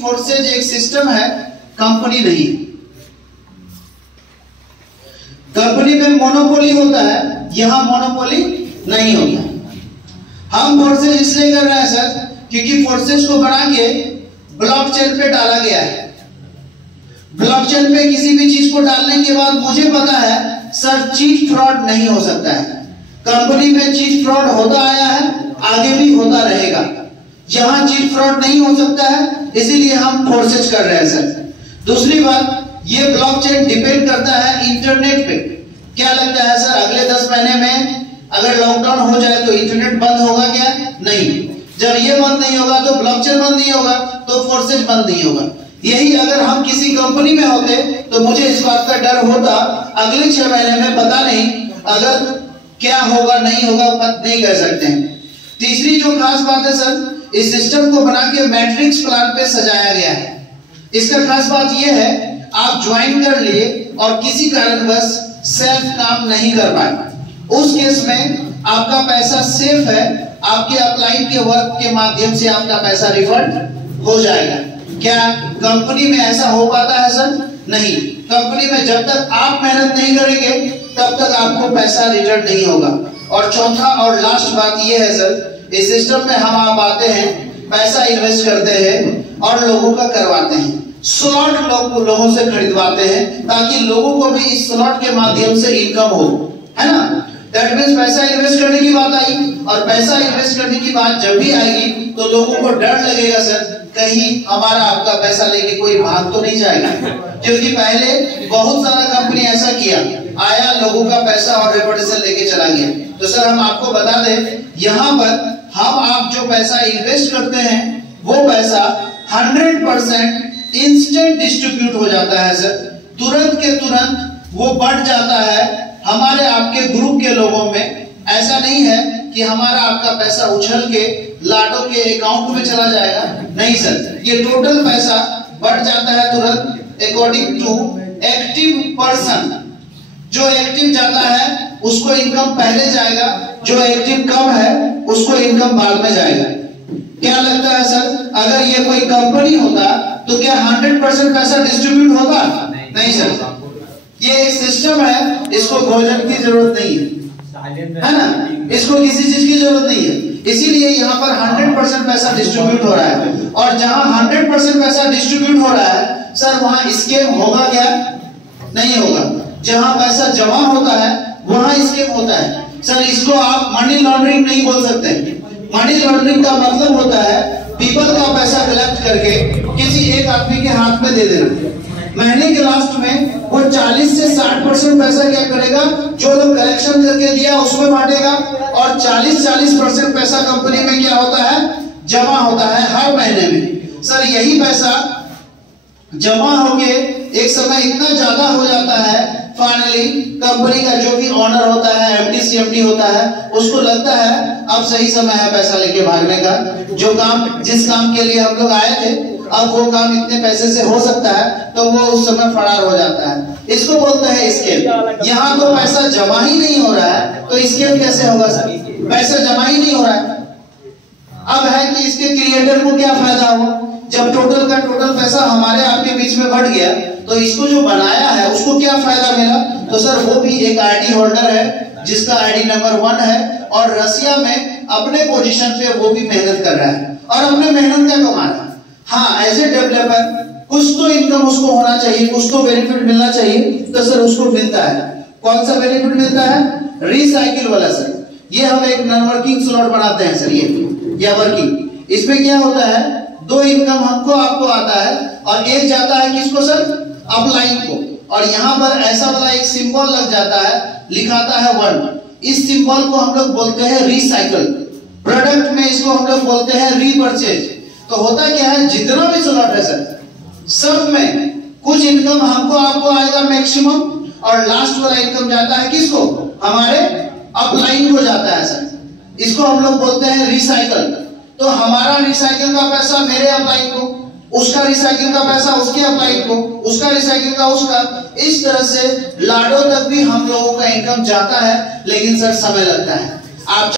Forces एक system है, company नहीं। कंपनी में मोनोपोली होता है, यहां मोनोपोली नहीं होता। हम फोर्सेज इसलिए कर रहे हैं सर क्योंकि फोर्सेज को बना के ब्लॉकचेन पे डाला गया है। ब्लॉकचेन पे किसी भी चीज को डालने के बाद मुझे पता है सर चीट फ्रॉड नहीं हो सकता है। कंपनी में चीट फ्रॉड होता आया है, आगे भी होता रहेगा। यहां चीट फ्रॉड नहीं हो सकता है, इसीलिए हम फोर्सेज कर रहे हैं सर। दूसरी बात, ये ब्लॉकचेन डिपेंड करता है इंटरनेट पे। क्या लगता है सर अगले 10 महीने में अगर लॉकडाउन हो जाए तो इंटरनेट बंद होगा क्या? नहीं। जब ये बंद नहीं होगा तो ब्लॉकचेन बंद नहीं होगा, तो फोर्सेज बंद नहीं होगा। यही अगर हम किसी कंपनी में होते तो मुझे इस बात का डर होता अगले 6 महीने में पता नहीं अगर क्या होगा नहीं होगा, पता नहीं कह सकते हैं। तीसरी जो खास बात है सर, इस सिस्टम को बना के मैट्रिक्स प्लान पे सजाया गया है। इसका खास बात यह है आप ज्वाइन कर लिए और किसी कारणवश सेल्फ काम नहीं कर पाए, उस केस में आपका पैसा सेफ है, आपके अप्लाइड के वर्क के माध्यम से आपका पैसा रिफंड हो जाएगा। क्या कंपनी में ऐसा हो पाता है सर? नहीं। कंपनी में जब तक आप मेहनत नहीं करेंगे तब तक आपको पैसा रिटर्न नहीं होगा। और चौथा और लास्ट बात यह है सर, इस सिस्टम में हम आप आते हैं, पैसा इन्वेस्ट करते हैं और लोगों का करवाते हैं। स्लॉट लोगों से खरीदवाते हैं ताकि लोगों को भी इस स्लॉट के माध्यम से इनकम हो, है ना। दैट मींस पैसा इन्वेस्ट करने की बात आई, और पैसा इन्वेस्ट करने की बात जब भी आएगी तो लोगों को डर लगेगा सर कहीं हमारा आपका पैसा लेके कोई भाग तो नहीं जाएगा। क्योंकि पहले बहुत सारा कंपनी ऐसा किया, आया लोगों का पैसा और रेपुटेशन लेके चला गया। तो सर हम आपको बता दें, यहाँ पर हम आप जो पैसा इन्वेस्ट करते हैं वो पैसा 100% इंस्टेंट डिस्ट्रीब्यूट हो जाता है सर। तुरंत के तुरंत वो बढ़ जाता है हमारे आपके ग्रुप के लोगों में। ऐसा नहीं है कि हमारा आपका पैसा उछल के लाडो के अकाउंट में चला जाएगा, नहीं सर। ये टोटल पैसा बढ़ जाता है तुरंत अकॉर्डिंग टू एक्टिव पर्सन। जो एक्टिव जाता है उसको इनकम पहले जाएगा, जो एक्टिव कम है उसको इनकम बाद में जाएगा। क्या लगता है सर अगर ये कोई कंपनी होता तो क्या 100% पैसा डिस्ट्रीब्यूट होता? नहीं सर। ये एक सिस्टम है, इसको भोजन की जरूरत नहीं है ना, इसको किसी चीज की जरूरत नहीं है। इसीलिए यहाँ पर 100% पैसा डिस्ट्रीब्यूट हो रहा है। और जहां 100% पैसा डिस्ट्रीब्यूट हो रहा है सर, वहां स्कैम होगा क्या? नहीं होगा। जहां पैसा जमा होता है वहां स्कैम होता है सर। इसको आप मनी लॉन्ड्रिंग नहीं बोल सकते। मनी लॉन्ड्रिंग का मतलब होता है पीपल का पैसा कलेक्ट करके किसी एक आदमी के हाथ में दे देना। महीने के लास्ट में वो 40 से 60% पैसा क्या करेगा, जो लोग कलेक्शन करके दिया उसमें बांटेगा, और 40% पैसा कंपनी में क्या होता है, जमा होता है हर महीने में। सर यही पैसा जमा होके एक समय इतना ज्यादा हो जाता है, फाइनली कंपनी का जो भी ऑनर होता है, एमडी सीएमडी होता है, उसको लगता है अब सही समय है पैसा लेके भागने का। जो काम जिस काम के लिए हम लोग आए थे अब वो काम इतने पैसे से हो सकता है, तो वो उस समय फरार हो जाता है। इसको बोलते हैं स्कैम। यहाँ तो पैसा जमा ही नहीं हो रहा है तो स्कैम कैसे होगा सर? पैसा जमा ही नहीं हो रहा है। अब है कि इसके क्रिएटर को क्या फायदा हुआ? जब टोटल का टोटल पैसा हमारे आपके बीच में बढ़ गया तो इसको जो बनाया है उसको क्या फायदा मिला? तो सर वो भी एक आईडी होल्डर है जिसका आईडी नंबर 1 है, और रसिया में अपने पोजीशन पे वो भी मेहनत कर रहा है और अपने मेहनत का कमा रहा है। हाँ, एज ए डेवलपर कुछ तो इनकम उसको होना चाहिए, कुछ तो बेनिफिट मिलना चाहिए, तो सर उसको मिलता है। कौन सा बेनिफिट मिलता है? रिसाइकिल वाला सर। ये हम एक नॉन वर्किंग स्लॉट बनाते हैं सर, ये या वर्किंग। इसमें क्या होता है, 2 इनकम हमको आपको आता है, और एक जाता है किसको सर? अपलाइन को। और यहाँ पर ऐसा वाला एक सिंबल लग जाता है, लिखाता है 1। इस सिंबल को हम लोग बोलते हैं रिसाइकल। प्रोडक्ट में इसको हम लोग बोलते हैं रीपरचेज। तो होता क्या है, जितना भी स्लॉट है सर, सब में कुछ इनकम हमको आपको आएगा मैक्सिमम, और लास्ट वाला इनकम जाता है किसको? हमारे अपलाइन को जाता है सर। इसको हम लोग बोलते हैं रिसाइकल। तो हमारा रिसाइकिल का पैसा मेरे अपलाइन को, उसका रिसाइकिल का पैसा उसके अपलाइन को, उसका रिसाइकिल का उसका। इस तरह से लाडो तक भी हम लोगों का इनकम जाता है, लेकिन सर समय लगता है। आप